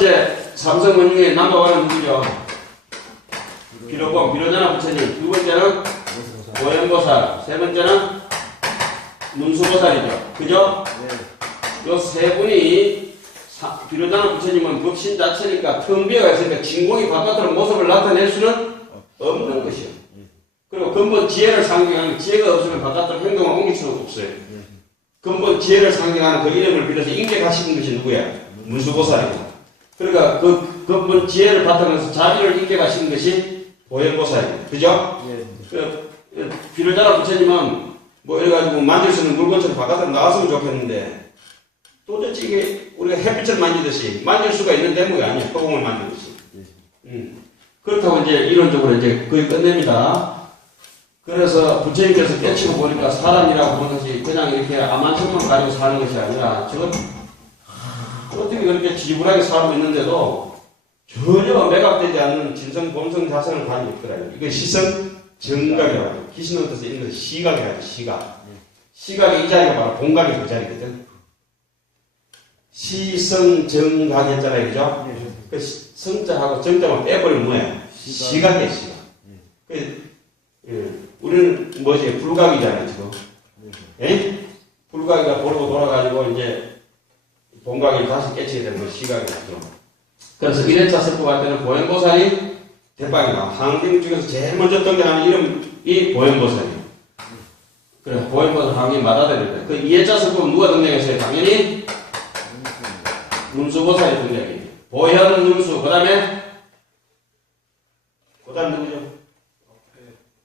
번째 삼성원흉의 넘버원은 누구죠? 비로봉, 비로자나 부처님. 두 번째는 보현보살. 세 번째는 문수보살이죠. 그죠? 요 세 분이 비로자나 부처님은 법신 자체니까 텅 비어가 있으니까 진공이 바깥으로 모습을 나타낼 수는 없는 것이요. 그리고 근본 지혜를 상징하는 지혜가 없으면 바깥으로 행동을 옮길 수는 없어요. 근본 지혜를 상징하는 그 이름을 빌어서 인격하시는 것이 누구야? 문수보살이고. 그러니까 그 근본 지혜를 바탕으로 해서 자비를 인격하시는 것이 보현보살이에요. 그죠? 비로자나 부처님은 뭐 이래가지고 만질 수 있는 물건처럼 바깥으로 나왔으면 좋겠는데 도대체 이게 우리가 햇빛을 만지듯이 만질 수가 있는 대목이 아니에요. 허공을 만지듯이. 그렇다고 이제 이론적으로 이제 거의 끝냅니다. 그래서 부처님께서 깨치고 보니까 사람이라고 보는 것이 그냥 이렇게 아만천만 가지고 사는 것이 아니라 저건 어떻게 그렇게 지불하게 살고 있는데도 전혀 매각되지 않는 진성, 본성, 자성을 가지고 있더라고요. 이거 시성 정각이라고 하죠. 기신은 뜻에서 이런 것을 시각이라고 하죠. 시각. 시각의 이 자리가 바로 본각의 그 자리거든. 시성 정각 했잖아요. 그죠? 그 성자하고 정자만 빼버리면 뭐예요? 시각이에요. 시각. 우리는 뭐지? 불각이잖아요. 지금. 예? 불각이가 돌고 돌아가지고 이제 본각이 다시 깨치게 되는 건 시각이죠. 그래서 1회차 설법할 때는 보현보살이 대박이다. 항경 중에서 제일 먼저 등장하는 이름이 보현보살이에요. 그래, 보현보살 항경 맞아야 됩니다. 그 2회차 설법은 누가 등장했어요? 당연히 문수보살이 등장해요. 보현, 문수, 그 다음에 누구죠?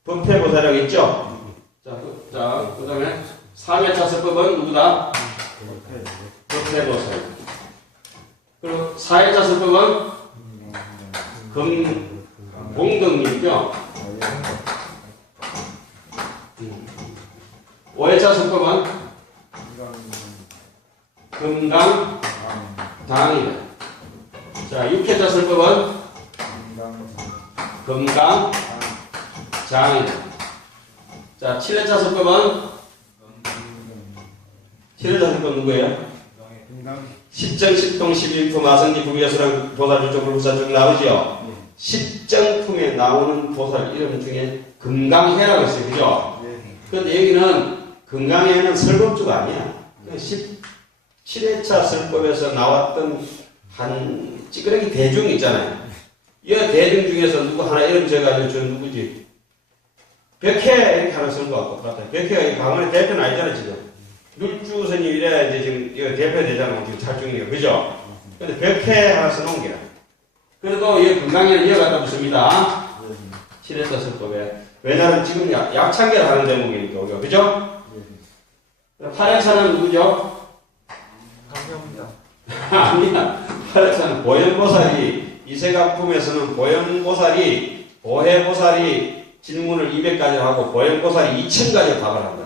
법회보살이라고 있죠? 그 다음에 3회차 설법은 누구다? 법회보살. 그리고 4회차 설법은 공덕님이죠? 5회차 설법은 금강당이다. 자, 6회차 설법은 금강장이다. 자, 7회차 설법은 7회차 설법은 누구예요? 십정, 십동, 십일품, 마성지, 부비여수랑 보살주쪽, 불부사쪽 나오죠? 십정품에 나오는 보살 이름 중에 금강해라고 있어요. 그죠? 그런데 여기는 금강해는 설법주가 아니야. 17회차 설법에서 나왔던 한 찌그러기 대중 있잖아요. 이 대중 중에서 누구 하나 이름 적어가지고 저는 누구지? 백해 이렇게 하나 쓴 것 같아요. 백해가 강원의 대표는 아니잖아요. 지금. 율주 스님 이래야 이제 지금 이거 대표되잖아요. 지금 찰중이에요. 그죠? 근데 백해 하나 써놓은 게야. 그래도 이 금강해를 이어갔다 붙습니다. 7회차 설법에. 왜냐하면 지금 약창계를 하는 대목이니까. 우리가. 그죠? 8회차는 누구죠? 아니야. 8회차는 보현보살이 이세각품에서는 보현보살이 보혜보살이 질문을 200가지 하고 보현보살이 2000가지 답을 한다.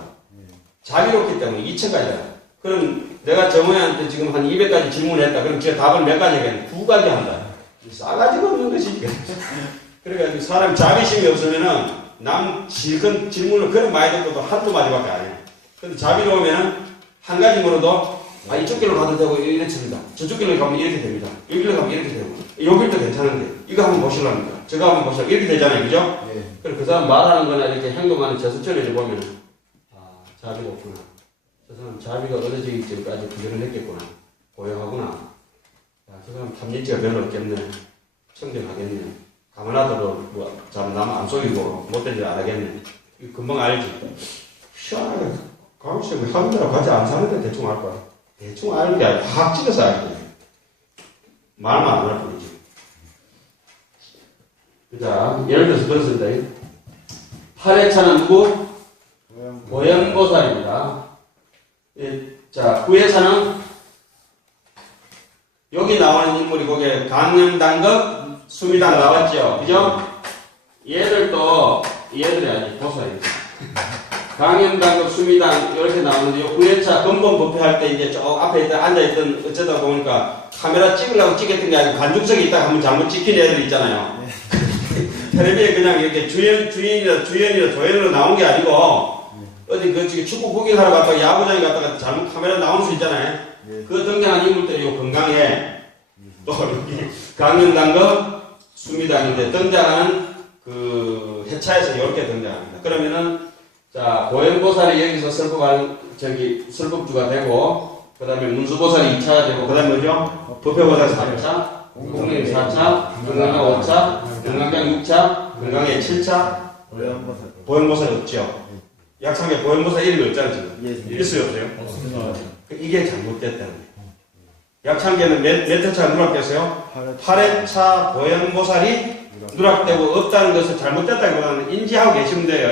자비롭기 때문에 2000가지야. 그럼 내가 정호야한테 지금 한 200가지 질문했다. 그럼 제가 답을 몇 가지 하겠냐? 2가지 한다. 싸가지가 없는 것이. 그러니까 사람이 자비심이 없으면은 남 질문을 그런 많이 듣고도 한두 마디밖에 안 해. 근데 자비로우면은 한 가지 물어도 이쪽 길로 가도 되고 이렇습니다. 저쪽 길로 가면 이렇게 됩니다. 여기 길로 가면 이렇게 되고 여길도 괜찮은데 이거 한번 보실랍니까? 저거 한번 보실랍니까? 이렇게 되잖아요. 그죠? 그래서 그 사람 말하는 거나 이렇게 행동하는 제스처를 보면 자비가 없구나. 저 사람 자비가 얻어지기 전까지 구별을 했겠구나. 고용하구나. 저 사람 탐닉지가 별로 없겠네. 청정하겠네. 가만하더라도 남 안 속이고 못된 줄 알겠네. 이거 금방 알지. 시원하게 가끔씩 하는 데랑 같이 안 사는데 대충 알 거야. 대충 아는 게 아니라 확 찍어서 알거든. 말만 안 할 뿐이지. 자, 예를 들어서 그렇습니다. 8회차는 누구? 보현보살입니다. 자, 9회차는 여기 나오는 인물이 거기에 강연단급 수미당 나왔죠. 그죠? 얘들이 아니지, 보살이지. 강연단급 수미당 이렇게 나오는데, 요 9회차 근본 법회할 때 이제 쭉 앞에 앉아있던 어쩌다 보니까 카메라 찍으려고 찍었던 게 아니고 관중석에 있다가 한번 잘못 찍힌 애들 있잖아요. 텔레비에 그냥 이렇게 주연이나 조연으로 나온 게 아니고, 어디 그 축구 구경하러 갔다가 야구장에 갔다가 잘못 카메라 나올 수 있잖아요. 그 등장한 인물들이 요 건강해. 또 여기 강연단과 수미단인데 등장하는 그 해차에서 이렇게 등장합니다. 그러면은 자 보현보살이 여기서 설법주가 되고 그 다음에 문수보살이 2차가 되고 그 다음에 뭐죠? 법회보살 3차, 공명이 4차, 금강경 5차, 금강경 6차, 금강의 7차, 보현보살이 없죠. 약상에 보현보살 이름이 없잖아요 지금. 있어요 없어요? 없습니다. 이게 잘못됐다는 거예요. 약창계는 몇 회차 누락됐어요? 8회차 보현보살이 누락되고 없다는 것을 잘못됐다기보다는 인지하고 계시면 돼요.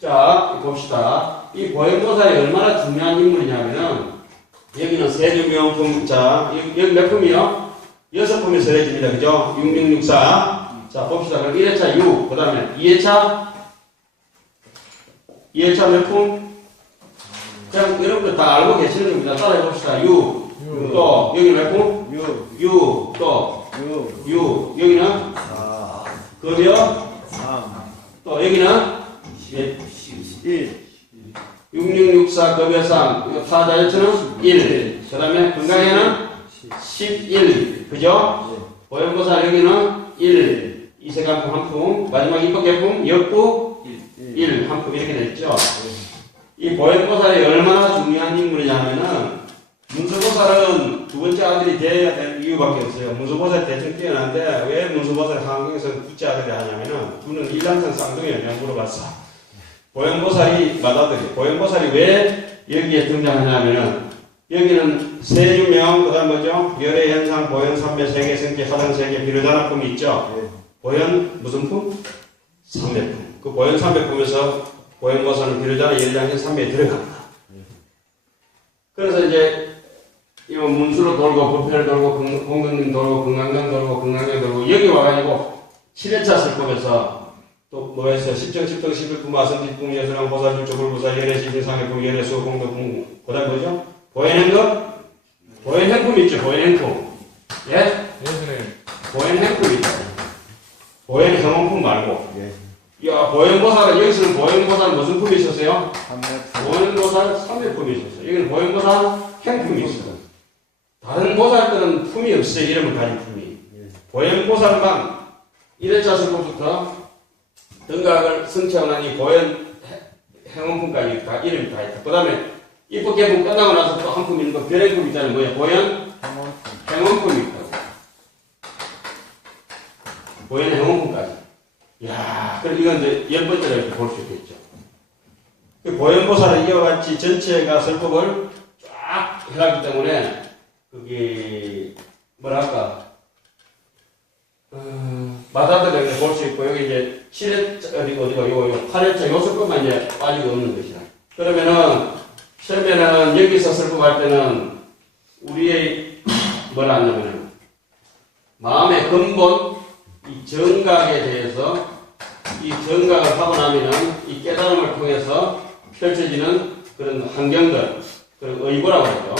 자, 봅시다. 이 보현보살이 얼마나 중요한 인물이냐면은 여기는 세주명품, 자, 여기 몇 품이요? 6품이 서해집니다. 그죠? 6664. 자, 봅시다. 그럼 1회차 6, 그 다음에 2회차 몇 품? 자, 여러분들 다 알고 계시는 겁니다. 따라해 봅시다. 6. 또, 여기 몇 품? 6. 또, 6. 여기는? 급여? 또, 여기는? 6664 급여 3. 타자여처는 1. 그 다음에 건강에는 11. 그죠? 보현보살 여기는 1. 이세간품 한 품. 마지막 입법계품 역부 1. 한 품 이렇게 되겠죠? 이 보현보살이 얼마나 중요한 인물이냐면은 문수보살은 두 번째 아들이 돼야 될 이유밖에 없어요. 문수보살이 대충 뛰어난데 왜 문수보살이 한국에서는 둘째 아들이 하냐면은 두는 일란성 쌍둥이였냐 물어봤어. 보현보살이 맏아들이 보현보살이 왜 여기에 등장하냐면은 여기는 세주명 그다음 뭐죠? 열애현상 보현삼매 세계 생계 화장 세계 비료단합품이 있죠. 보현 무슨 품? 삼매품. 그 보현 삼매품에서 보현보살은 비료단의 열장신 삼매에 들어갑니다. 그래서 이제 이 문수로 돌고 법회를 돌고 공덕님 돌고 금강경 돌고 금강경 돌고 여기 와가지고 7회차 설법에서 또 뭐했어요? 10정 10정 11품 아성지품 예수랑 보살줄 조불보살 열애시 신상의품 열애수 공덕품 그 다음 뭐죠? 보현행금? 보현행품 있죠? 보현행품 예? 보현행품 있죠? 보현경험품 말고 야 보현보살은 여기서는 보현보살 무슨 품이 있었어요? 보현보살 3매품이 있었어요. 여기는 보현보살 행품이 있어요. 다른 보살들은 품이 없어요. 이름을 가진 품이. 보현보살만 1회차 설법부터 등각을 성취하고 나니 보현 행원품까지 다 이름이 다 있다. 그 다음에 입법계품 끝나고 나서 또 한 품 있는 거 별행품 있잖아요. 뭐야? 보현 행원품이 있다고. 보현 행원품까지. 야, 그럼 이건 이제 10번째로 이렇게 볼 수 있겠죠. 그 보현보살은 이와 같이 전체가 설법을 쫙 해놨기 때문에, 그게, 뭐랄까, 마다들을 볼 수 있고, 여기 이제 7회차, 어디가, 요 8회차, 요 설법만 이제 빠지고 없는 것이다. 그러면은, 처음에는 여기서 설법할 때는, 우리의, 뭐라 하냐면은, 마음의 근본, 이 정각에 대해서 이 정각을 하고 나면은 이 깨달음을 통해서 펼쳐지는 그런 환경들, 그런 의보라고 하죠.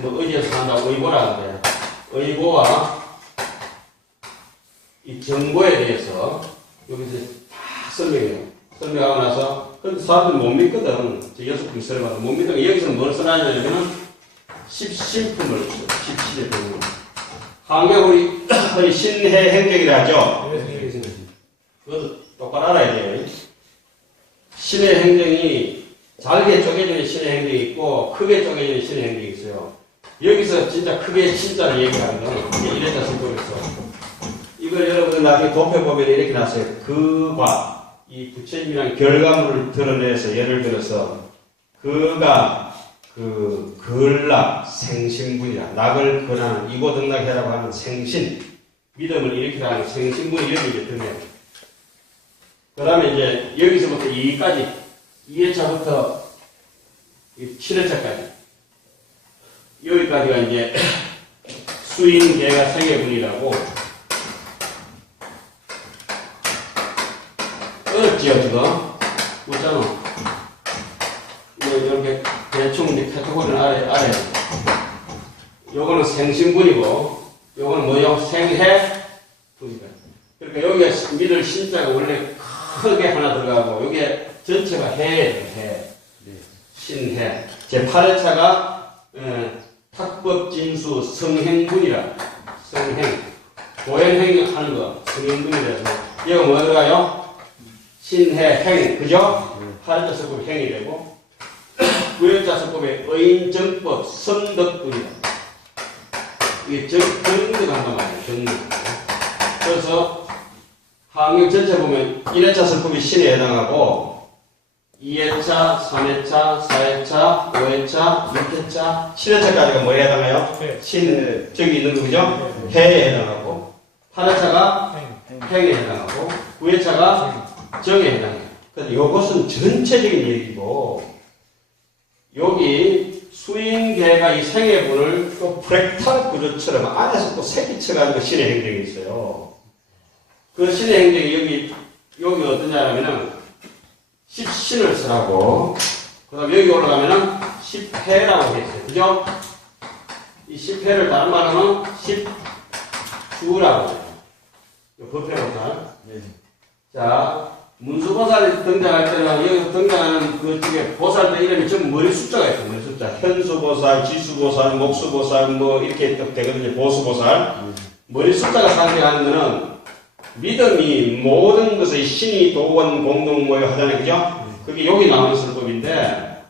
뭐 의지에서 산다고 의보라고 해요. 의보와 이 정보에 대해서 여기서 다 설명해요. 설명하고 나서 근데 사람들이 못 믿거든. 저 6분 설명하고 못 믿으면 여기서는 뭘 써놨냐면은 10신품을 써. 17의 병을. 한국의 우리 신해 행적이라 하죠. 그것도 똑바로 알아야 돼요. 신의 행정이 잘게 쪼개지는 신의 행정이 있고 크게 쪼개지는 신의 행정이 있어요. 여기서 진짜 크게 신자를 얘기하는 건 이래다 설법에서 이걸 여러분들 나중에 도표보면 이렇게 나왔어요. 그과 이 부처님이랑 결과물을 드러내서 예를 들어서 그가 그 근락 생신분이라 낙을 근하는 이고등락해라고 하는 생신 믿음을 일으키라 하는 생신분이 여기 이제 드네요. 그 다음에 이제 여기서부터 2까지 2회차부터 7회차까지 여기까지가 이제 수인계가 생애분이라고 어렵지요 지금 못잖아. 이렇게 대충 이제 카테고리는 아래. 요거는 생신분이고, 요거는 뭐요? 생해분이다. 그러니까 여기에 믿을 신자가 원래 크게 하나 들어가고, 여기에 전체가 해예요, 해. 신해. 제 8회차가, 탁법 진수 성행분이라. 성행. 보행행 하는 거. 성행분이라서. 이거 뭐 들어가요? 신해, 행. 그죠? 하루자 서법이 행이 되고. 구연자 서법의 의인정법 선덕분이다. 이게 정득한단 말이에요. 정득. 그래서 항역 전체 보면 1회차 서법이 신에 해당하고 2회차, 3회차, 4회차, 5회차, 6회차, 7회차까지가 뭐에 해당해요? 신, 저기 있는 거 그죠? 해에 해당하고 8회차가 행에 해당하고 9회차가 정에 해당해요. 그래서 이것은 전체적인 얘기고 여기 수인계가 이 생애분을 또 프랙탈 구조처럼 안에서 또 새끼쳐가지고 신의 행정이 있어요. 그 신의 행정이 여기 어떠냐면은 10신을 쓰라고, 그 다음에 여기 올라가면은 10회라고 했어요. 그죠? 이 10회를 다른 말로는 10주라고 해요. 법회보살. 자, 문수보살이 등장할 때는 여기 등장하는 그쪽에 보살들 이름이 전부 머리 숫자가 있어요. 머리 숫자. 현수보살, 지수보살, 목수보살, 뭐 이렇게 되거든요. 보수보살. 머리 숫자가 상징하는 거는 믿음이 모든 것의 신이 도원 공동 모여 하잖아요. 그죠? 그게 여기 나오는 설법인데,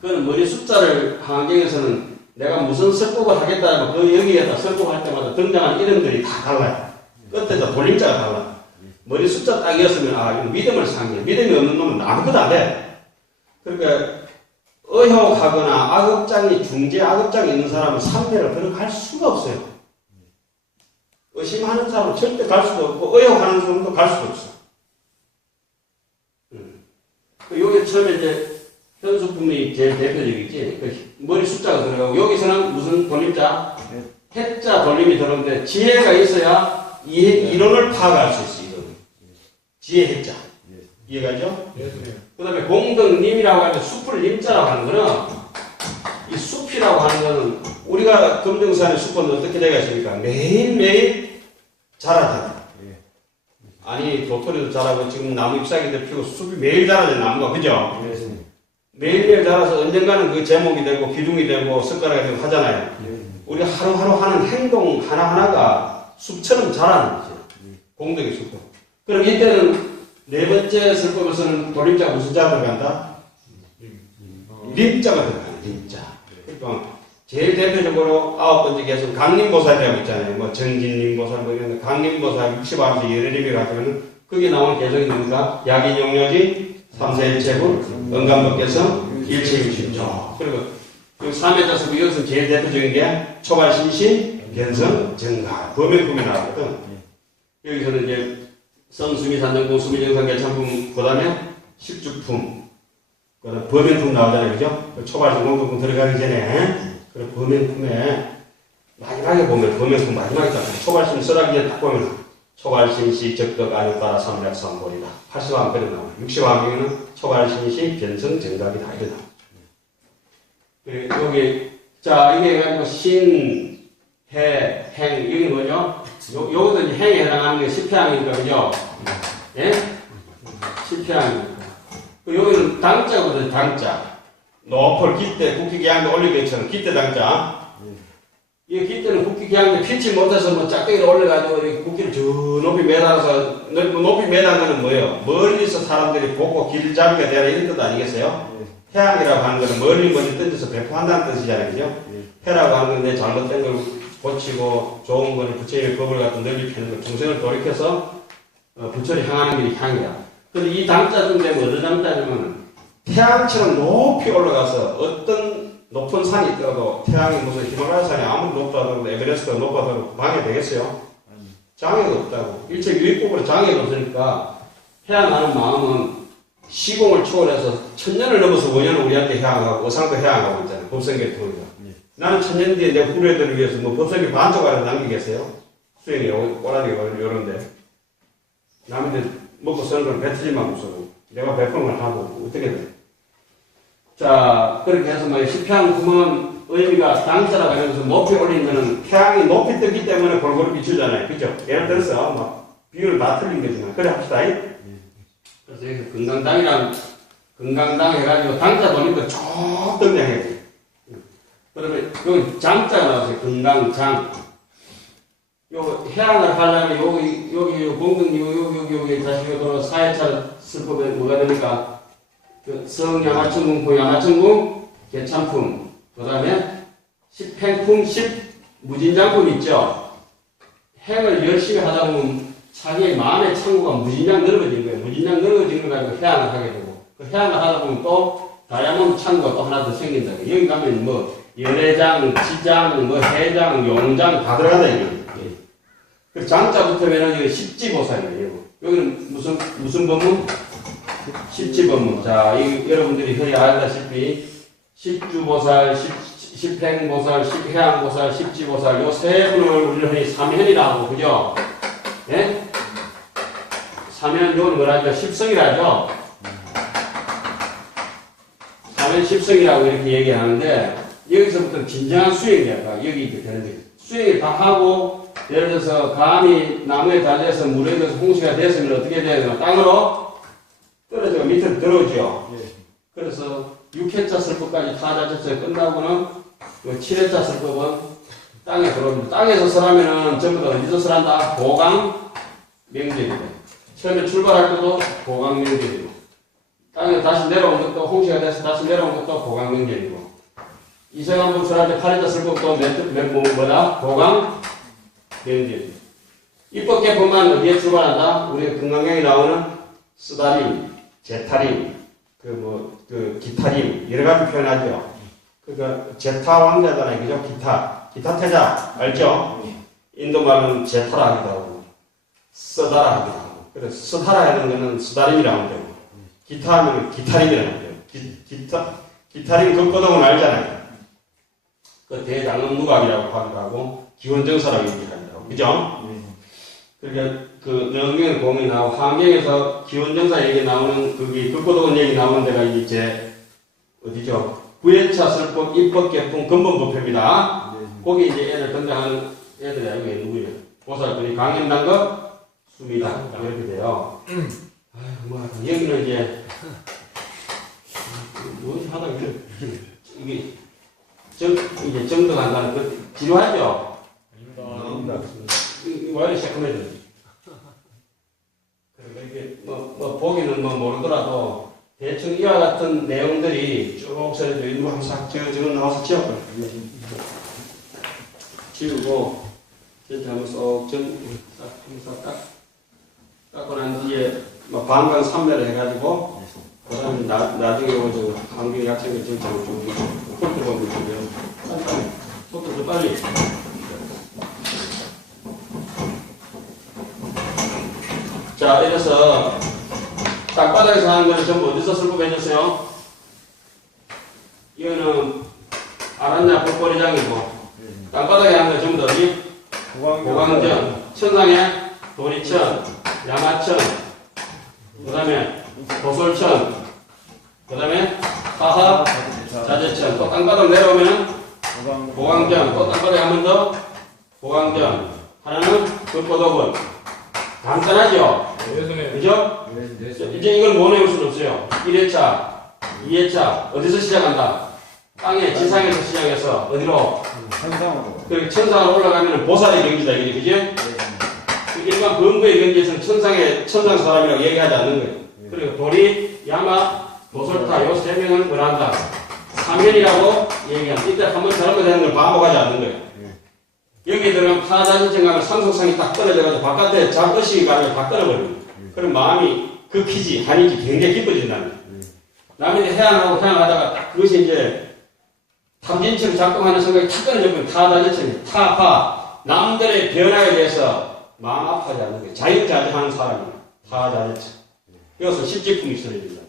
그건 머리 숫자를 한경에서는 내가 무슨 설법을 하겠다, 그 여기에다 설법할 때마다 등장하는 이름들이 다 달라요. 끝에서 돌림자가 달라요. 머리 숫자 딱이었으면, 아, 이거 믿음을 상징해. 믿음이 없는 놈은 아무것도 안 돼. 그러니까, 의혹하거나 악업장이, 중재 악업장이 있는 사람은 삼매를 들어갈 수가 없어요. 의심하는 사람은 절대 갈 수도 없고, 의혹하는 사람도 갈 수도 없어. 여기 처음에 이제, 현수품이 제일 대표적이지. 그 머리 숫자가 들어가고, 여기서는 무슨 돌림자? 해자 돌림이 들어오는데, 지혜가 있어야 이론을 파악할 수 있어, 이론. 지혜 해자. 이해가죠? 그 다음에 공덕님이라고 하면 숲을 님자라고 하는 거는, 이 숲이라고 하는 거는, 우리가 금정산의 숲은 어떻게 되어 있습니까? 매일매일 자라잖아요. 아니, 도토리도 자라고, 지금 나무 잎사귀도 피고, 숲이 매일 자라잖아요, 나무가. 그죠? 매일매일 자라서 언젠가는 그 제목이 되고, 기둥이 되고, 숟가락이 되고 하잖아요. 우리가 하루하루 하는 행동 하나하나가 숲처럼 자라는 거죠. 공덕의 숲. 그럼 이때는 네 번째 설법에서는 돌림자가 무슨 자가 들어간다? 림자가 들어가요, 림자. 그러니까 제일 대표적으로 9번째 개선 강림보살이라고 있잖아요. 뭐 정진림보살, 뭐 이런 강림보살 60암세 여러림이 가지고는 거기에 나오는 개성이 뭡니까? 약인용료지, 삼세일체분, 은감법개성, 일체유심조. 그리고 그 3회자 서부 여기서 제일 대표적인 게 초발신신, 변성, 정가, 범행품이 나왔거든. 여기서는 이제 성수미산정공, 수미정상계참품, 그 다음에 십주품, 그 다음에 범행품 나오잖아요. 그죠? 초발신 공덕품 들어가기 전에, 그 범행품에 마지막에 보면 범행품 마지막에 딱 초발신 설하기에 딱 보면 초발신시 적덕 안육가라 삼략삼보리다. 80암배로 나와요. 60암배는 초발신시 변성 정각이다. 이래 나와요. 여기 자 이게 해가지고 신, 해, 행 이게 뭐죠? 요것도 이제 행에 해당하는 게 10회항이니까 그죠? 예? 10회항이니까. 여기는 당자거든요. 당자. 높을 기대 국기기양대 올리기처럼 기대 당자. 이 기대는 국기기양대 피치 못해서 뭐 짝대기를 올려가지고 국기를 저 높이 매달아서 높이 매달는 건 뭐예요? 멀리서 사람들이 보고 길잡이가 되라 이런 뜻 아니겠어요? 해양이라고 하는 것은 멀리 던져서 배포한다는 뜻이잖아요. 그죠? 해라고 하는 건데 잘못된 걸 고치고 좋은 거를 부처님의 법을 갖다 널리 펴는 거 중생을 돌이켜서 부처를 향하는 게 향이야. 근데 이 당자 중 되면 어느 당자냐면 태양처럼 높이 올라가서 어떤 높은 산이 있더라도 태양이 무슨 히말라야 산이 아무리 높다고 에베레스트가 높아도 방해되겠어요? 장애가 없다고. 일체 유익법으로 장애가 없으니까 해양하는 마음은 시공을 초월해서 천년을 넘어서 원년을 우리한테 해양하고 어상도 해양하고 있잖아요. 법성계 통해서. 나는 천년 뒤에 내 후배들을 위해서 뭐 법성계 반쪽 안에 남기겠어요? 수행이 꼬라지가 요런데. 남한테 먹고 쓰는 걸 뱉으지만 무서워. 내가 베푸는 걸 하고 어떻게 돼? 자, 그렇게 해서 뭐 십향 의미가 당자라고 해서 높이 올린 거는 태양이 높이 뜨기 때문에 골고루 비추잖아요. 그죠? 예를 들어서 막 비율을 다 틀린 거지만 그래 합시다. 그래서 여기서 건강당 해가지고 당자 돌리니까 쭉 등장해요. 그러면 여기 장자가 나왔어요. 건강장. 요 해안을 하려면 여기 공등 여기 다시 여기 사회차 슬법에 뭐가 됩니까? 그 성양하천궁, 양하천궁, 개참품, 그 다음에 십행품, 십무진장품 있죠? 행을 열심히 하다 보면 자기의 마음의 창구가 무진장 넓어진 거예요. 무진장 넓어진 걸 가지고 해안을 하게 되고, 그 해안을 하다 보면 또 다이아몬드 창구가 또 하나 더 생긴다. 여기 가면 뭐, 연회장, 지장, 뭐 해장, 용장 다 들어간다, 이거. 그 장자부터면은 여기 십지보살이에요. 여기는 무슨 법문? 십지법문. 자, 여러분들이 흔히 알다시피 십주보살, 십행보살, 십해양보살, 십지보살 요 세 분을 우리는 흔히 삼현이라고 하고, 그죠? 예? 삼현 요는 뭐라죠? 십성이라죠? 삼현 십성이라고 이렇게 얘기하는데 여기서부터 진정한 수행이야. 여기 이렇게 되는데 수행을 다 하고 예를 들어서 감이 나무에 달려서 물에 들어서 홍수가 됐으면 어떻게 돼야 되나? 땅으로 떨어져서 밑으로 들어오죠. 그래서 6회차 설법까지 타자접수에 끝나고는 7회차 설법은 땅에 들어옵니다. 땅에서 설하면은 전부 다 어디서 설한다? 보강 명절이고 처음에 출발할 때도 보강 명절이고 땅에 다시 내려온 것도 홍수가 돼서 다시 내려온 것도 보강 명절이고 이세간분 설할 때 8회차 설법도 뭐다? 보강 명절. 입법개법만 어디에 출발한다? 우리 금강경에 나오는 쓰다림, 제타림, 기타림, 여러 가지 표현하죠. 그러니까 제타 왕자잖아요. 그죠? 기타 태자, 알죠? 인도 말은 제타라 하기도 하고, 쓰다라 하기도 하고. 그래서 쓰다라 하는 거는 쓰다림이라고 하죠. 기타 하면 기타림이라고 하죠. 기타림 극고동은 알잖아요. 그 대장엄무각이라고 하기도 하고, 기원정사라고 얘기합니다. 그죠? 그러니까 그 명경 공이 나오고 환경에서 기원정사 얘기 나오는 거기 극고도원 얘기 나오는 데가 이제 어디죠? 9회차 설법 입법개품 근본법표입니다. 거기 이제 애들 등장하는 애들이 여기 누구예요? 보살분이 강연단급 수미다 이렇게 돼요. 아이고 뭐 여기는 이제 무엇이 하다 이게 이제 정득한다는 그 지루하죠? 와이를 시작하면 돼. 그러니까 이게 보기는 모르더라도 대충 이와 같은 내용들이 쭉 서려져 일부 항상 저거 나와서 지웠거든요. 지우고 이렇게 한번 쏙 닦고 난 뒤에 반강 삼매를 해가지고 그다음에 나중에 오죠 환경 약생의 정착을 좀 폴트 보고 있고요. 속도 좀 빨리. 자, 이래서 땅바닥에서 하는 거는 전부 어디서 설법해줬어요? 이거는 아란냐 법거리장이고 땅바닥에 하는 거 전부 다 어디? 보강전, 천상에 도리천, 양하천, 그 다음에 도솔천, 그 다음에 하하, 자재천. 또 땅바닥 내려오면은 보강전, 또 땅바닥에 한 번 더 보강전. 하나는 극보도원. 간단하죠? 그죠? 이제 이걸 못 외울 수는 없어요. 1회차, 2회차, 어디서 시작한다? 땅에, 지상에서 시작해서, 어디로? 천상으로. 그 천상으로 올라가면 보살의 경지다, 이게, 그지? 일반 범부의 경지에서는 천상 사람이라고 얘기하지 않는 거예요. 그리고 도리, 야마, 도솔타, 요 세 명은 뭐라 한다? 삼현이라고 얘기한다. 이때 한번 잘못되는 걸 반복하지 않는 거예요. 여기에 들어가면 타자지정 가면 상속상이 딱 떨어져가지고 바깥에 작것이 가면 다 떨어버립니다. 그럼 마음이 극히지, 한이지 굉장히 기뻐진다는 거예요. 남이 해안하고 해안하다가 딱 그것이 이제 탐진처럼 작동하는 생각이 탁 끊어져버리면 타자지정이 타파, 남들의 변화에 대해서 마음 아파하지 않는 거예요. 자유자재하는 사람이에요. 타자지정. 이것은 십지품이 쓰여집니다.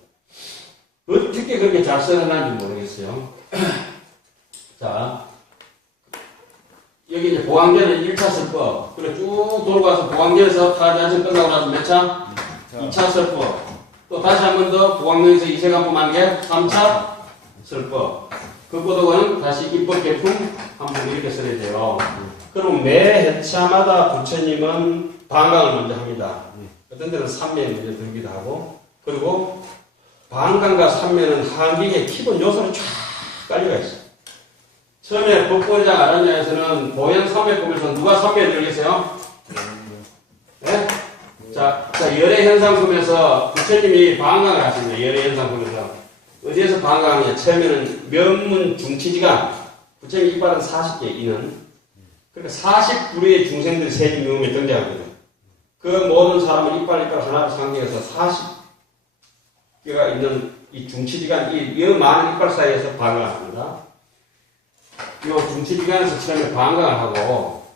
어떻게 그렇게 잘 써놨는지 모르겠어요. 자. 여기 이제 보강전은 1차 설법. 그리고 쭉 돌고 와서 보강전에서 타자전 끝나고 나서 몇 차? 2차 설법. 또 다시 한 번 더 보강전에서 이세간품 한 개, 3차 설법. 그보다는 다시 입법개품 한 번 이렇게 써야 돼요. 그럼 매 회차마다 부처님은 반강을 먼저 합니다. 어떤 데는 삼매 먼저 들기도 하고, 그리고 반강과 삼매는 한기의 기본 요소로 쫙 깔려가 있어요. 처음에 법보장 아란야에서는 보현 삼매품에서 누가 삼매에 들겠어요? 네? 자, 열애 현상품에서 부처님이 방광을 하십니다. 열애 현상품에서. 어디에서 방광하냐? 처음에는 면문 중치지간. 부처님 이빨은 40개, 이는. 그러니까 40부류의 중생들이 세진 명음에 등장합니다. 그 모든 사람은 이빨 하나를 상징해서 40개가 있는 이 중치지간, 이 많은 이빨 사이에서 방광을 합니다. 이 중치지간에서 처음에 방광을 하고,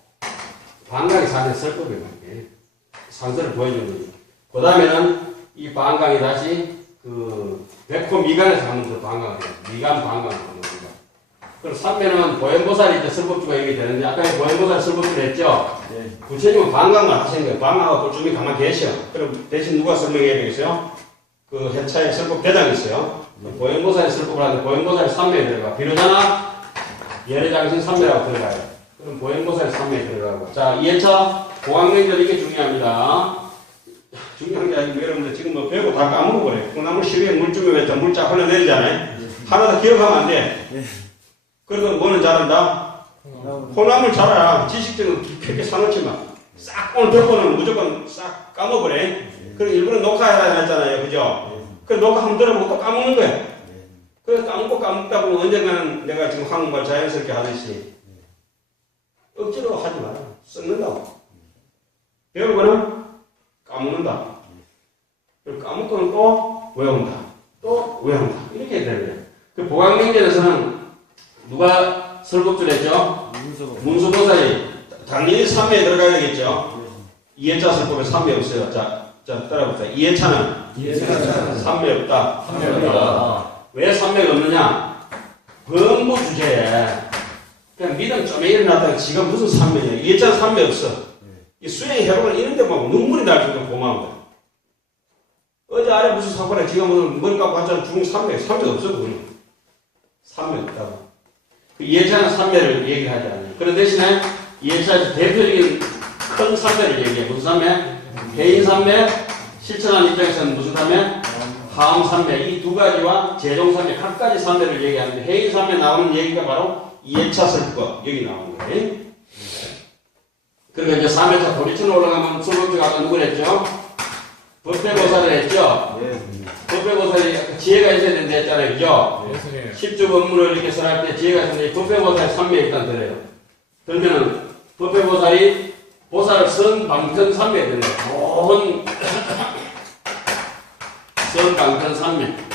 방광이 사실 설법이에요. 상태를 보여주는 거죠. 그 다음에는 이 방광이 다시 백호 미간에서 하는 그 방광을 해요. 미간 방광을 하는 겁니다. 그럼 3배는 보현보살이 이제 설법주가 얘기 되는데, 아까 보현보살 설법주를 했죠? 네. 부처님은 방광만 하시는 거예요. 방광하고 볼 준비 가만히 계셔. 그럼 대신 누가 설명해야 되겠어요? 그 해차의 설법 대장이 있어요. 보현보살이 설법을 하는데, 보현보살이 3배에 들어가. 비로자나 열애장신 3배라고 들어가요. 그럼 보현보살이 3배에 들어가고. 자, 2회차 공학명절 이게 중요합니다. 중요한 게 아니고 여러분들 지금 뭐 배우고 다 까먹어버려요. 콩나물 시위에 물 주면 왜 물쫙 흘러내리잖아요. 하나 더 기억하면 안 돼. 그래도 뭐는 잘한다? 콩나물 잘 알아. 지식적은 깊게 사놓지만 싹 오늘 덮어놓으면 무조건 싹 까먹어버려. 그래서 일부러 녹화해라 했잖아요. 그죠? 그래서 녹화 한번 들어보고 또 까먹는 거야. 그래서 까먹다 보면 언젠가는 내가 지금 한국말 자연스럽게 하듯이 억지로 하지 마라. 썩는다고. 배우고는 까먹는다. 그리고 까먹고는 또 외운다. 또 외운다. 이렇게 되는 거예요. 그 보강명절에서는 누가 설법주를 했죠? 문수보살이 당연히 3매에 들어가야 되겠죠? 2회차 설법에 3매 없어요. 자, 따라봅시다. 2회차는 3매 없다. 3매 없다. 왜 3매가 없느냐? 법무 주제에 그냥 믿음 좀 일어났다가 지가 무슨 3매냐? 2회차는 3매 없어. 이 수행의 회복을 이런데 막 눈물이 날 정도로 고마운 거야. 어제 아래 무슨 사고라 지가 무슨 머리 깎고 왔잖아. 죽은 3매 없어, 그거는. 3매 없다고. 그 2회차는 3매를 얘기하지 않아요. 그런 대신에 2회차에서 대표적인 큰 3매를 얘기해. 무슨 3매? 개인 3매, 실천하는 입장에서는 무슨 3매? 하음 3매. 이 두 가지와 재종 3매, 각가지 3매를 얘기하는데, 해인 3매 나오는 얘기가 바로 2회차 설법, 여기 나오는 거예요. 그러니까 이제 3회차 도리천 올라가면 설법주가 아까 누구를 했죠? 법회보살을 했죠? 법회보살이 지혜가 있어야 된다 했잖아요. 그죠? 10주 법문을 이렇게 설할 때 지혜가 있었는데 법회보살이 3매 일단 들어요. 그러면은 법회보살이 보살을 선방천 3매 드네요. 좋은 선방천 3매.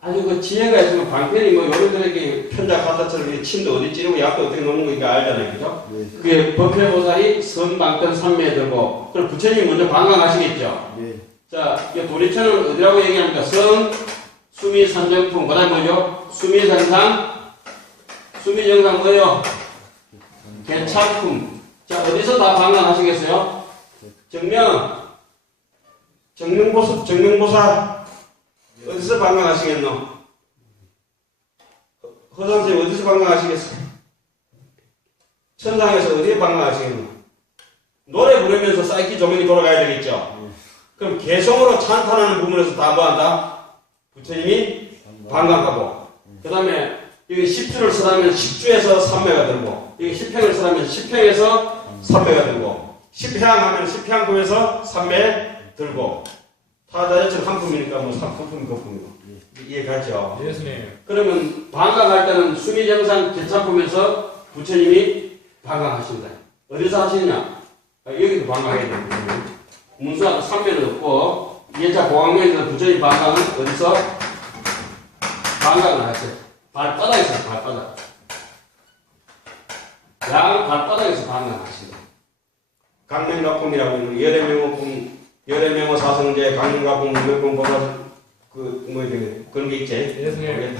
아주 그 지혜가 있으면 방편이 뭐 여러분들에게 편자 가사처럼 침도 어디 찌르고 약도 어떻게 놓는 거 이거 알잖아요. 그죠? 그게 법회보살이 선방편 3매에 들고, 그럼 부처님이 먼저 방광하시겠죠? 자, 이 도리천은 어디라고 얘기합니까? 선, 수미, 산정품, 그 다음 뭐죠? 수미, 정상, 수미, 정상 뭐예요? 개차품. 자, 어디서 다 방광하시겠어요? 정명보살. 어디서 방광하시겠노? 허선생님 어디서 방광하시겠어? 천상에서 어디에 방광하시겠노? 노래 부르면서 사이키 조명이 돌아가야 되겠죠? 그럼 개성으로 찬탄하는 부분에서 다 뭐한다? 부처님이 방광하고, 그 다음에 여기 10주를 쓰라면 10주에서 3매가 들고, 여기 10평을 쓰라면 10평에서 3매가 들고, 10향 하면 10향품에서 3매 들고, 타자연처럼 한 품이니까 뭐 3품, 거품이고. 이해가죠? 예, 스님. 그러면 방광할 때는 수미정상 개차품에서 부처님이 방광하신다. 어디서 하시느냐? 여기도 방광해야 됩니다. 문수하고 3매는 없고, 2회차 보강명에서 부처님 방광은 어디서? 방광을 하세요. 발바닥에서, 발바닥. 양 발바닥에서 방광하신다. 강명가품이라고 있는 열애명호품, 열애명호 사성제, 강명가품, 무명품 보다 그런 게 있지? 예, 스님.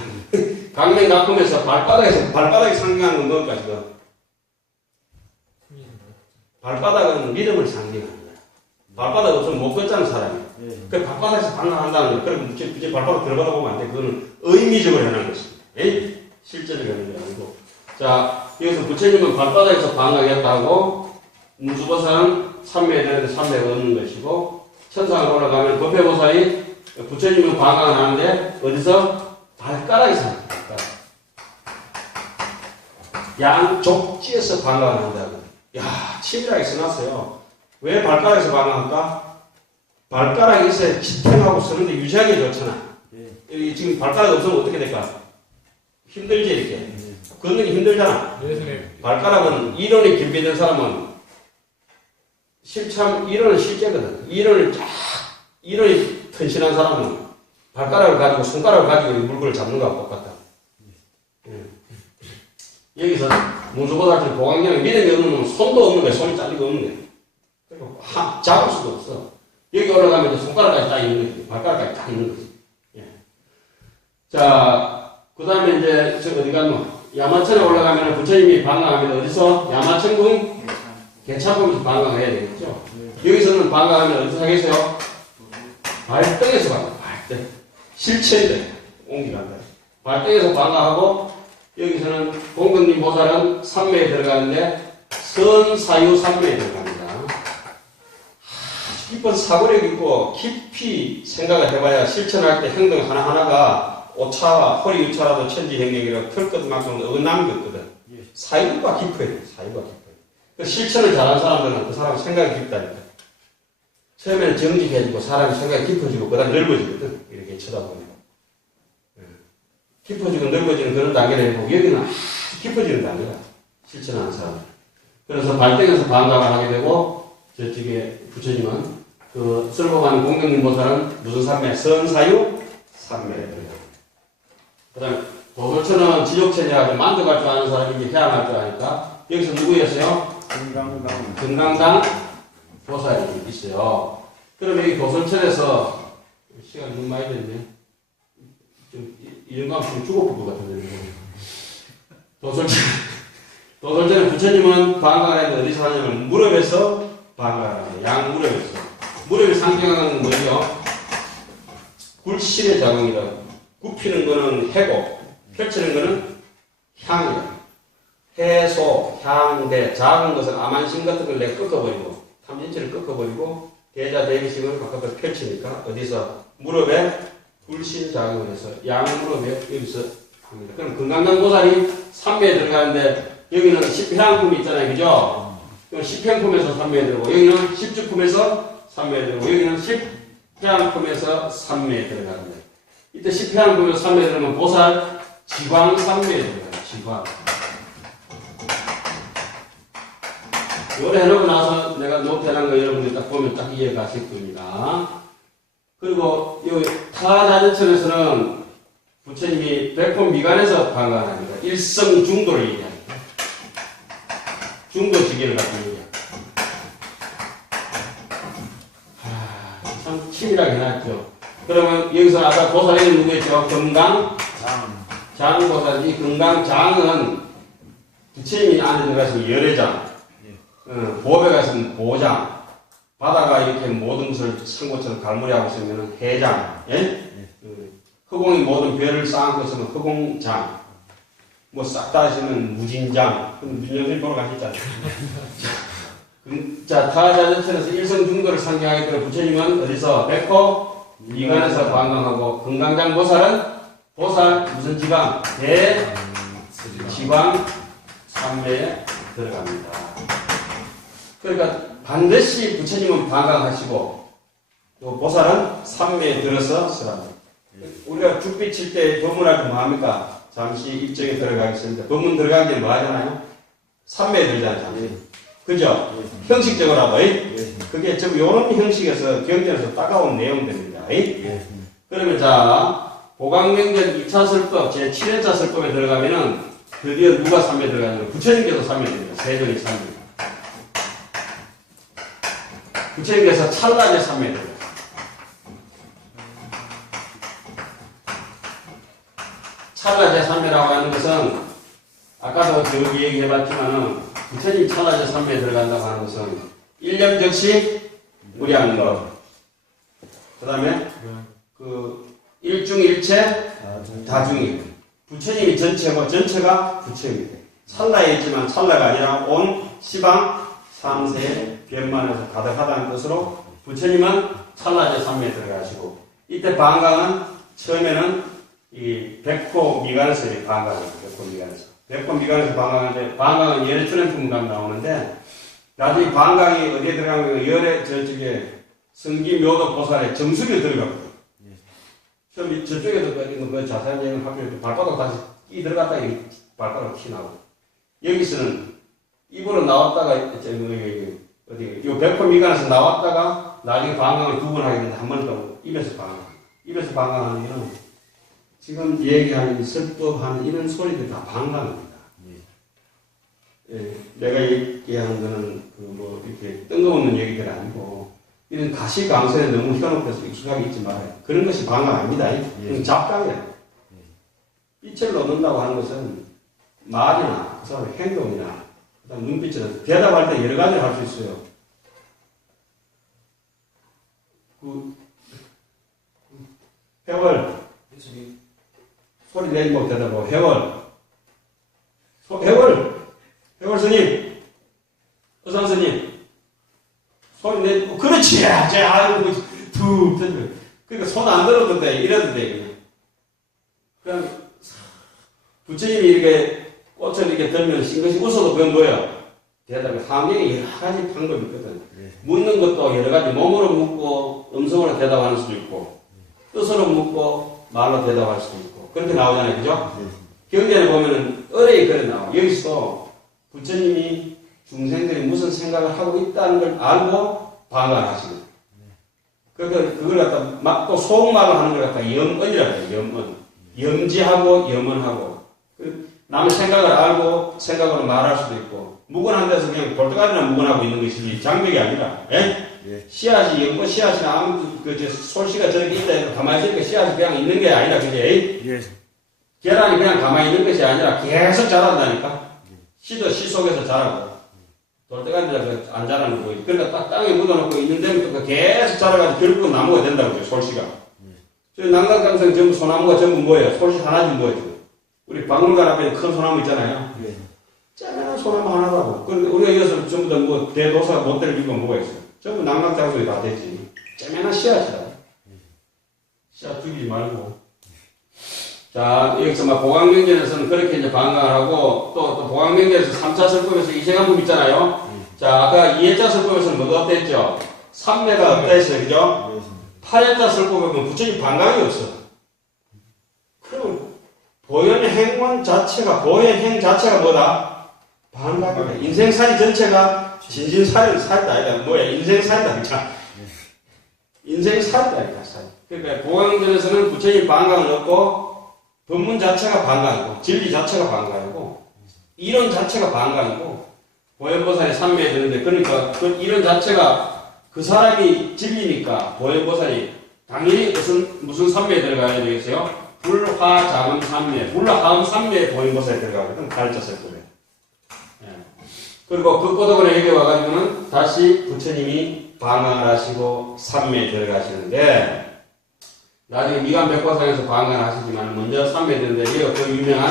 강명가품에서 발바닥에 상징하는 건 뭘까, 지금? 발바닥은 믿음을 상징합니다. 발바닥 없으면 못 걷자는 사람이에요. 그 발바닥에서 방랑한다는 거예요. 그럼 굳이 발바닥 들어가다 보면 안 돼. 그거는 의미적으로 해놓은 것입니다. 에이? 실제적으로 하는 게 아니고. 자, 여기서 부처님은 발바닥에서 방랑했다고, 문수보살은 3매에 되는데 3매가 없는 것이고, 천상으로 올라가면 법회보살이 부처님은 방광을 하는데, 어디서? 발가락에서 합니다. 양족지에서 방광을 한다고. 야, 치밀하게 써놨어요. 왜 발가락에서 방광할까? 발가락이 있어야 지탱하고 쓰는데 유지하기 좋잖아. 여기 지금 발가락이 없으면 어떻게 될까? 힘들지, 이렇게. 걷는 게 힘들잖아. 발가락은 이론이 준비된 사람은 이론은 실제거든. 이론이 튼실한 사람은 발가락을 가지고 손가락을 가지고 물건을 잡는 거하고 똑같다. 여기서 문수보살처럼 보강경은 믿음이 없는 놈은 손도 없는 거야. 손이 잘리고 없는 거야. 그리고 잡을 수도 없어. 여기 올라가면 이제 손가락까지 딱 있는 거지. 발가락까지 딱 있는 거지. 예. 자, 그 다음에 이제 저 어디 갔노? 야마천에 올라가면 부처님이 방광하면 어디서? 야마천궁 개차궁에서 방광을 해야 되겠죠. 여기서는 방광하면 어디서 하겠어요? 발등에서 방광. 발등. 실체인데 옮기간다. 발등에서 방광하고 여기서는 공덕님 보살은 삼매에 들어가는데 선사유 삼매에 들어갑니다. 깊은 사고력 있고 깊이 생각을 해봐야 실천할 때 행동 하나하나가 오차, 허리 유차라도 천지행령이라고 털 것만큼 어긋나는 게 없거든. 사유가 깊어야 돼. 사유가 깊어야 돼. 그 실천을 잘하는 사람들은 그 사람 생각이 깊다니까. 처음에는 정직해지고 사람이 생각이 깊어지고 그 다음에 넓어지거든. 이렇게 쳐다보면. 깊어지고 넓어지는 그런 단계를 해보고 여기는 아주 깊어지는 단계다. 실천하는 사람. 그래서 발등에서 반감을 하게 되고 저쪽에 부처님은 그 쓸고 가는 공덕님 보살은 무슨 삼매? 선사유 삼매에 들어가. 그 다음에 도솔천은 지족천이라고 만족할 줄 아는 사람이 이제 해양할 줄 아니까 여기서 누구였어요? 금강당 보살이 있어요. 그럼 여기 도솔천에서 시간 너무 많이 됐네. 이 정도 하면 죽어볼 것 같은데. 도솔천에 부처님은 방광을 했는데 어디서 하냐면 무릎에서 방광을 합니다. 양 무릎에서. 무릎이 상징하는 건 뭐죠? 굴실의 작용이라고. 굽히는 거는 해고, 펼치는 거는 향이다. 해소, 향대, 작은 것은 아만심 같은 걸 내가 꺾어버리고, 탐진치를 꺾어버리고, 대자 대비식을 바깥으로 펼치니까 어디서? 무릎에 굴실 작용을 해서 양무릎에 여기서 합니다. 그럼 금강당 보살이 삼매에 들어가는데 여기는 십향품이 있잖아요. 그죠? 십향품에서 삼매에 들어가고 여기는 십주품에서 삼매에 들어가고 여기는 십향품에서 삼매에 들어가는데 이때 십향품에서 삼매에 들어가면 보살 지광 삼매에 들어가요. 지광. 요래 해놓고 나서 내가 노트해놓은 거 여러분들 딱 보면 딱 이해가 하실 겁니다. 그리고 이 타자전천에서는 부처님이 백품 미간에서 방광합니다. 일성 중도를 얘기합니다. 중도 지기를 갖고 얘기합니다. 참 치밀하게 해놨죠. 그러면 여기서 아까 보살이 누구였죠? 금강장보살이 금강장은 부처님이 안에 들어가시면 열애장, 보배 가시면 보장, 바다가 이렇게 모든 것을 상고처럼 갈무리하고 있으면 해장, 예? 흑공이 모든 별을 쌓은 것은 흑공장, 뭐 싹 다 하시면 무진장, 무진장님 보러 가셨잖아요. 자, 타자전천에서 일성중도를 상징하게 되는 부처님은 어디서? 백호 미간에서 방광하고 금강장 보살은 보살 무슨 지광? 대지광 삼매에 들어갑니다. 그러니까 반드시 부처님은 방광하시고 또 보살은 삼매에 들어서 쓰랍니다. 우리가 죽비 칠 때 법문할 때 뭐합니까? 잠시 입정에 들어가겠습니다. 법문 들어가기 전에 뭐 하잖아요? 삼매에 들잖아요. 잠시. 그죠? 형식적으로 하고 그게 좀 이런 형식에서 경전에서 따가운 내용들입니다. 그러면 자 보강명전 2차 설법 제7회차 설법에 들어가면은 드디어 누가 삼매에 들어가냐면 부처님께서 삼매에 들어갑니다. 세존이 삼매. 부처님께서 찰나의 삼매에 들어갑니다. 찰나의 삼매라고 하는 것은 아까도 저기 얘기해봤지만은 부처님 찰나의 삼매에 들어간다고 하는 것은 일념적시 무량법. 그 다음에 그 일중일체 다중이. 부처님이 전체고 전체가 부처님이에요. 찰나에 있지만 찰나가 아니라 온 시방 삼세의 변만에서 가득하다는 뜻으로 부처님은 찰나의 삼매에 들어가시고 이때 방광은 처음에는 이 백호 미간에서 방광합니다. 백호 미간에서. 백번 미관에서 방광하는데, 방광은 열애 트램프문감 나오는데, 나중에 방광이 어디에 들어가면 열애 저쪽에 성기묘도 보살에 정수리에 들어가거든. 저쪽에도 그 자세한 얘기는 하필 발바닥 다시 끼 들어갔다가 이 발바닥 티 나고. 여기서는 입으로 나왔다가 어디 요 백번 미관에서 나왔다가 나중에 방광을 두 번 하게 되는데 한 번 더 입에서 방광. 입에서 방광하는 거는 지금 얘기하는 설법하는 이런 소리들 다 방광입니다. 예, 내가 얘기하는 거는 그 뭐 이렇게 뜬금없는 얘기들 아니고 이런 가시광선에 너무 휘어놓고서 익숙하게 있지 말아요. 그런 것이 방광 아닙니다. 그건 잡강이에요. 빛을 넣는다고 하는 것은 말이나 그 사람의 행동이나 그다음 눈빛이나 대답할 때 여러 가지를 할 수 있어요. 그 회월 소리 내고 대답하고 회월 스님 의상 스님 소리 내고 그렇지 아이고 툭 던져. 그러니까 손 안 들었는데 이러던데 그냥 부처님이 이렇게 꽃을 이렇게 들면 싱긋이 웃어도 그건 뭐야? 대답에 환경에 여러 가지 방법이 있거든. 묻는 것도 여러 가지 몸으로 묻고 음성으로 대답하는 수도 있고 뜻으로 묻고 말로 대답할 수도 있고 그렇게 나오잖아요. 그죠? 경전에 보면은 어뢰에 그래 나와. 여기서 부처님이 중생들이 무슨 생각을 하고 있다는 걸 알고 방관하시는 거예요. 그러니까 그걸 갖다 또 속말을 하는 걸 갖다 염언이라고 해요. 염언. 염지하고 염언하고 남의 생각을 알고 생각으로 말할 수도 있고 묵은한 데서 그냥 돌대가리나 묵은하고 있는 것이지 장벽이 아니라 씨앗이 연고 씨앗이나 아무 솔씨가 저렇게 있다 해도 가만히 있으니까 씨앗이 그냥 있는 게 아니라 그게 계란이 그냥 가만히 있는 것이 아니라 계속 자란다니까. 씨도 씨 속에서 자라고 돌대가리라 안 자라는 거고 그러니까 딱 땅에 묻어놓고 있는 데부터 계속 자라가지고 결국은 나무가 된다고요. 솔씨가. 저희 난강강성 전부 소나무가 전부 뭐예요? 솔씨 하나지 뭐예요? 우리 박물관 앞에 큰 소나무 있잖아요. 짜잔한 소나무 하나라고. 그런데 우리가 이것을 전부 다 뭐 대도사가 못 때릴 이유가 뭐가 있어요? 전부 난강장성이 다 됐지. 짜잔한 씨앗이다. 씨앗 죽이지 말고. 자, 여기서 막 보강명전에서는 그렇게 이제 방광을 하고 또 보강명전에서 3차 설법에서 이생한법 있잖아요. 자, 아까 2회차 설법에서는 뭐가 어땠죠? 3매가 없다 했어요. 그죠? 8회차 설법에 보면 부처님 방광이 없어. 그럼 보현행원 자체가, 보현행 자체가 뭐다? 방광이다. 인생살이 전체가 진진살이다. 아니다. 뭐야? 인생살이다. 그쵸? 인생살이다. 그러니까 살. 그러니까 보강전에서는 부처님 방광을 얻고 법문 자체가 방광이고 진리 자체가 방광이고 이론 자체가 방광이고 보현보살이 삼매에 드는데 그러니까 그 이론 자체가 그 사람이 진리니까 보현보살이 당연히 무슨 삼매에 들어가야 되겠어요? 불화자음 삼매, 불화음 삼매에 보현보살이 들어가거든. 가르쳤을 거예요. 그리고 그 꼬덕을 여기 와가지고는 다시 부처님이 방광을 하시고 삼매에 들어가시는데 나중에 미간백과상에서 방광을 하시지만 먼저 삼매에 드는데 이거 그 유명한